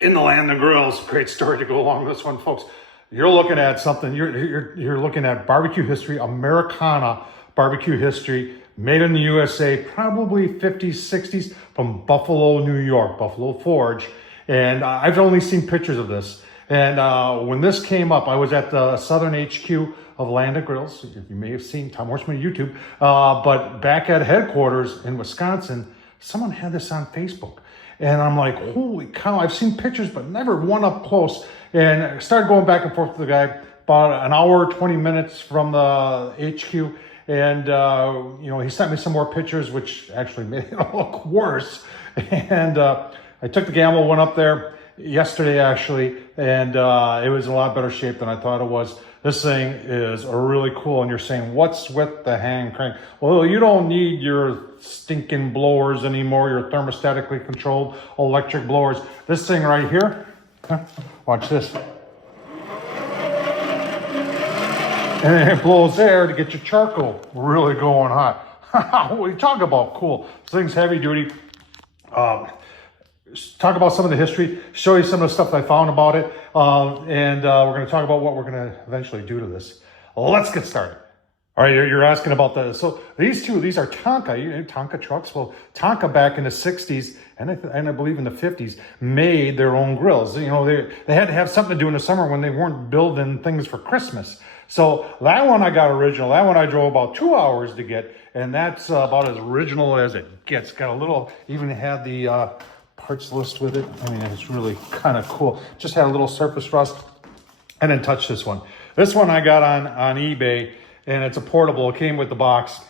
In the land of grills, great story to go along with this one, folks. You're looking at something. You're looking at barbecue history, Americana barbecue history, made in the USA, probably 50s, 60s, from Buffalo, New York, Buffaloforge. And I've only seen pictures of this. And when this came up, I was at the Southern HQ of Land of Grills. You may have seen Tom Horsman YouTube. But back at headquarters in Wisconsin, someone had this on Facebook. And I'm like, holy cow, I've seen pictures, but never one up close. And I started going back and forth with the guy about an hour, 20 minutes from the HQ. And, he sent me some more pictures, which actually made it look worse. And I took the gamble, went up there yesterday, actually, and it was in a lot better shape than I thought it was. This thing is really cool. And you're saying, what's with the hand crank? Well, you don't need your stinking blowers anymore, your thermostatically controlled electric blowers. This thing right here, watch this. And it blows air to get your charcoal really going hot. We talk about cool. This thing's heavy duty. Talk about some of the history, show you some of the stuff that I found about it, and we're going to talk about what we're going to eventually do to this. Let's get started. All right, you're asking about so these are Tonka trucks. Well, Tonka back in the 60s and I believe in the 50s made their own grills. They had to have something to do in the summer when they weren't building things for Christmas. So that one I got original. That one I drove about 2 hours to get, and that's about as original as it gets. Got a little, even had the parts list with it. I mean, it's really kind of cool. Just had a little surface rust. And then touch this one. This one I got on eBay, and it's a portable. It came with the box.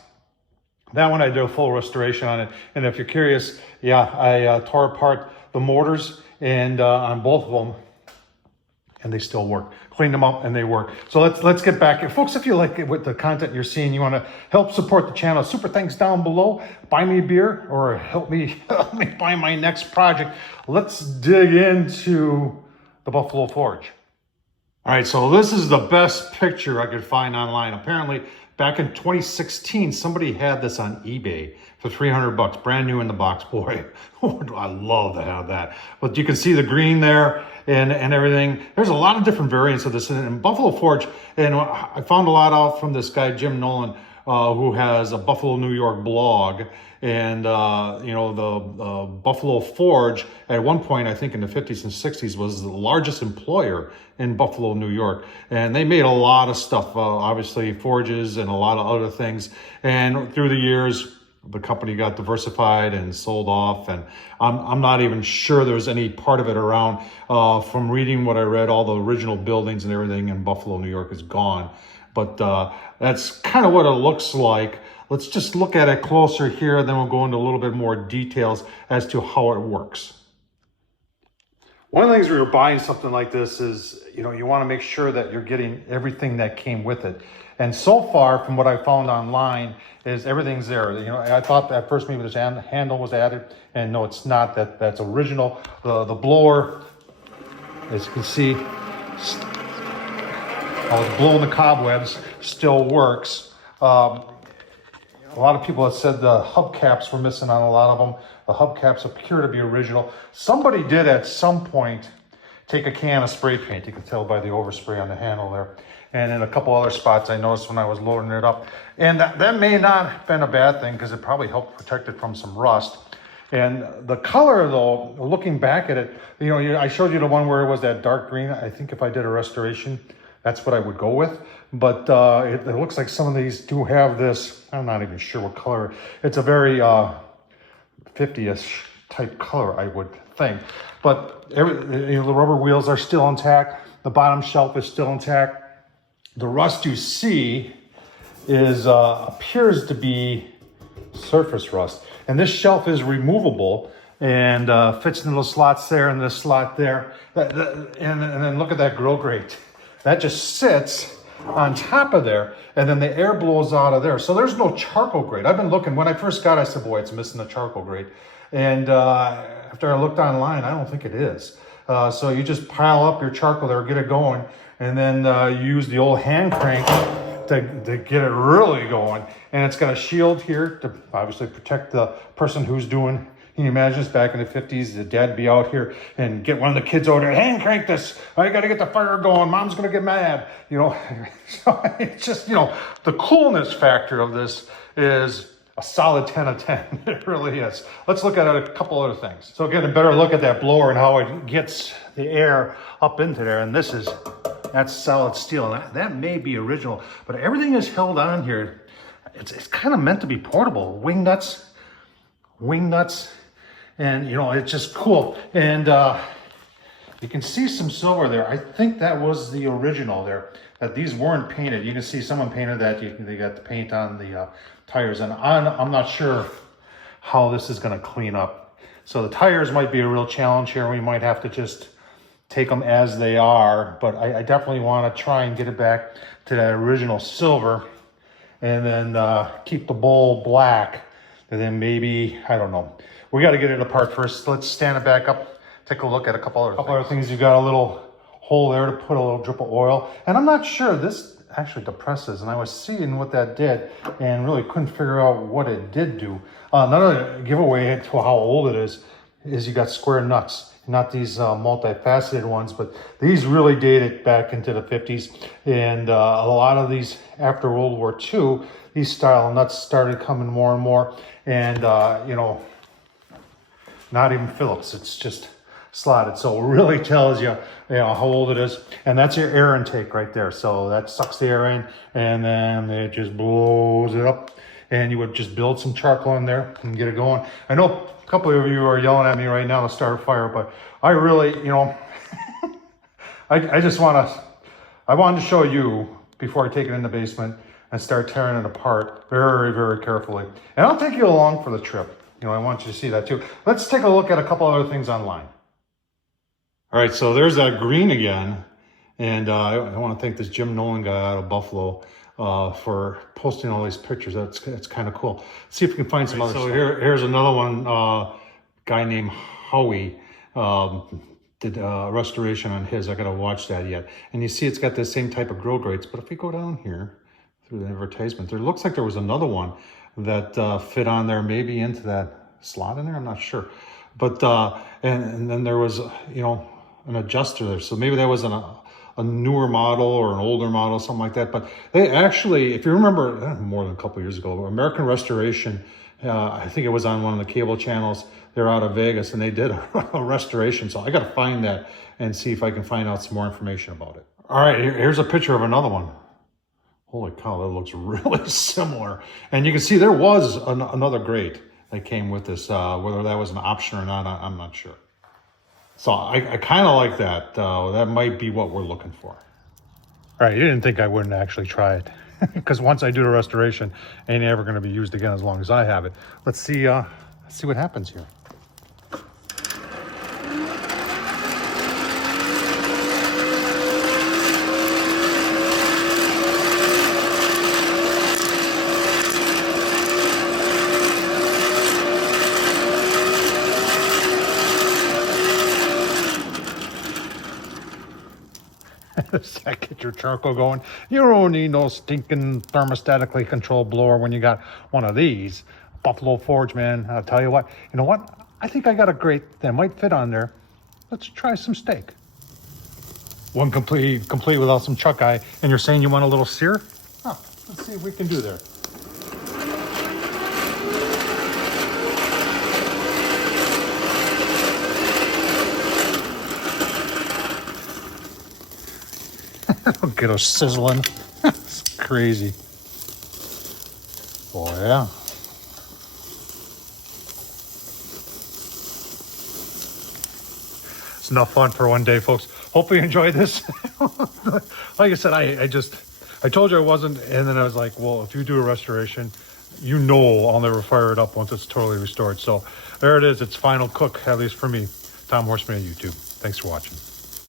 That one I did a full restoration on it. And if you're curious, I tore apart the motors and on both of them, and they still work. Cleaned them up and they work. So let's get back. Folks, if you like with the content you're seeing, you want to help support the channel, super thanks down below. Buy me a beer or help me buy my next project. Let's dig into the Buffaloforge. All right, so this is the best picture I could find online. Apparently, back in 2016, somebody had this on eBay for $300, brand new in the box. Boy, I love to have that. But you can see the green there and everything. There's a lot of different variants of this. And Buffaloforge, and I found a lot out from this guy, Jim Nolan, who has a Buffalo, New York blog. And, the Buffaloforge, at one point, I think in the 50s and 60s, was the largest employer in Buffalo, New York. And they made a lot of stuff, obviously forges and a lot of other things. And through the years, the company got diversified and sold off. And I'm not even sure there's any part of it around. From reading what I read, all the original buildings and everything in Buffalo, New York is gone. But that's kind of what it looks like. Let's just look at it closer here, then we'll go into a little bit more details as to how it works. One of the things when you're buying something like this is, you want to make sure that you're getting everything that came with it. And so far, from what I found online, is everything's there. I thought at first maybe this handle was added, and no, it's not. That's original. The blower, as you can see, I was blowing the cobwebs, still works. A lot of people have said the hubcaps were missing on a lot of them. The hubcaps appear to be original. Somebody did at some point take a can of spray paint. You can tell by the overspray on the handle there. And in a couple other spots I noticed when I was loading it up. And that may not have been a bad thing because it probably helped protect it from some rust. And the color though, looking back at it, I showed you the one where it was that dark green. I think if I did a restoration, that's what I would go with. But it looks like some of these do have this, I'm not even sure what color. It's a very 50-ish type color, I would think. But the rubber wheels are still intact. The bottom shelf is still intact. The rust you see appears to be surface rust. And this shelf is removable and fits into the slots there and this slot there. And then look at that grill grate. That just sits on top of there, and then the air blows out of there. So there's no charcoal grate. I've been looking. When I first got it, I said, boy, it's missing the charcoal grate. And after I looked online, I don't think it is. So you just pile up your charcoal there, get it going, and then use the old hand crank to get it really going. And it's got a shield here to obviously protect the person who's doing, Can you imagine this back in the 50s? The dad'd be out here and get one of the kids over there, hand crank this. I got to get the fire going. Mom's going to get mad. You know, so it's just, you know, the coolness factor of this is a solid 10 of 10. It really is. Let's look at a couple other things. So get a better look at that blower and how it gets the air up into there. And that's solid steel. And that may be original, but everything is held on here. It's kind of meant to be portable. Wing nuts, and you know, it's just cool. And you can see some silver there. I think that was the original there, that these weren't painted. You can see someone painted that. They got the paint on the tires, and I'm not sure how this is going to clean up. So the tires might be a real challenge here. We might have to just take them as they are, but I definitely want to try and get it back to that original silver, and then keep the bowl black, and then maybe, I don't know. We got to get it apart first. Let's stand it back up, take a look at a couple other things. You've got a little hole there to put a little drip of oil, and I'm not sure, this actually depresses, and I was seeing what that did and really couldn't figure out what it did do. Another giveaway to how old it is you got square nuts, not these multifaceted ones, but these really date it back into the 50s. And a lot of these after World War II, these style nuts started coming more and more. And, you know, not even Phillips, it's just slotted. So it really tells you, you know, how old it is. And that's your air intake right there. So that sucks the air in, and then it just blows it up. And you would just build some charcoal in there and get it going. I know a couple of you are yelling at me right now to start a fire, but I really, you know, I just I wanted to show you before I take it in the basement and start tearing it apart very, very carefully. And I'll take you along for the trip. You know, I want you to see that too. Let's take a look at a couple other things online. All right, so there's that green again. And I want to thank this Jim Nolan guy out of Buffalo for posting all these pictures. It's kind of cool. See if we can find some other stuff. So here's another one. Guy named Howie did restoration on his. I got to watch that yet. And you see it's got the same type of grill grates. But if we go down here through the advertisement, there looks like there was another one that fit on there, maybe into that slot in there. I'm not sure. But and then there was, you know, an adjuster there. So maybe that was a newer model or an older model, something like that. But they actually, if you remember, more than a couple of years ago, American Restoration, I think it was on one of the cable channels. They're out of Vegas, and they did a restoration. So I got to find that and see if I can find out some more information about it. All right, here's a picture of another one. Holy cow, that looks really similar. And you can see there was another grate that came with this. Whether that was an option or not, I'm not sure. So I kind of like that. That might be what we're looking for. All right, you didn't think I wouldn't actually try it. Because once I do the restoration, it ain't ever going to be used again as long as I have it. Let's see what happens here. Does that get your charcoal going? You don't need no stinking thermostatically controlled blower when you got one of these. Buffaloforge, man. I'll tell you what. You know what? I think I got a grate that might fit on there. Let's try some steak. One complete without some chuck eye. And you're saying you want a little sear? Oh, let's see if we can do there. It'll get us sizzling. It's crazy. Oh, yeah. It's enough fun for one day, folks. Hope you enjoyed this. Like I said, I told you I wasn't, and then I was like, well, if you do a restoration, you know I'll never fire it up once it's totally restored. So there it is. It's final cook, at least for me. Tom Horsman on YouTube. Thanks for watching.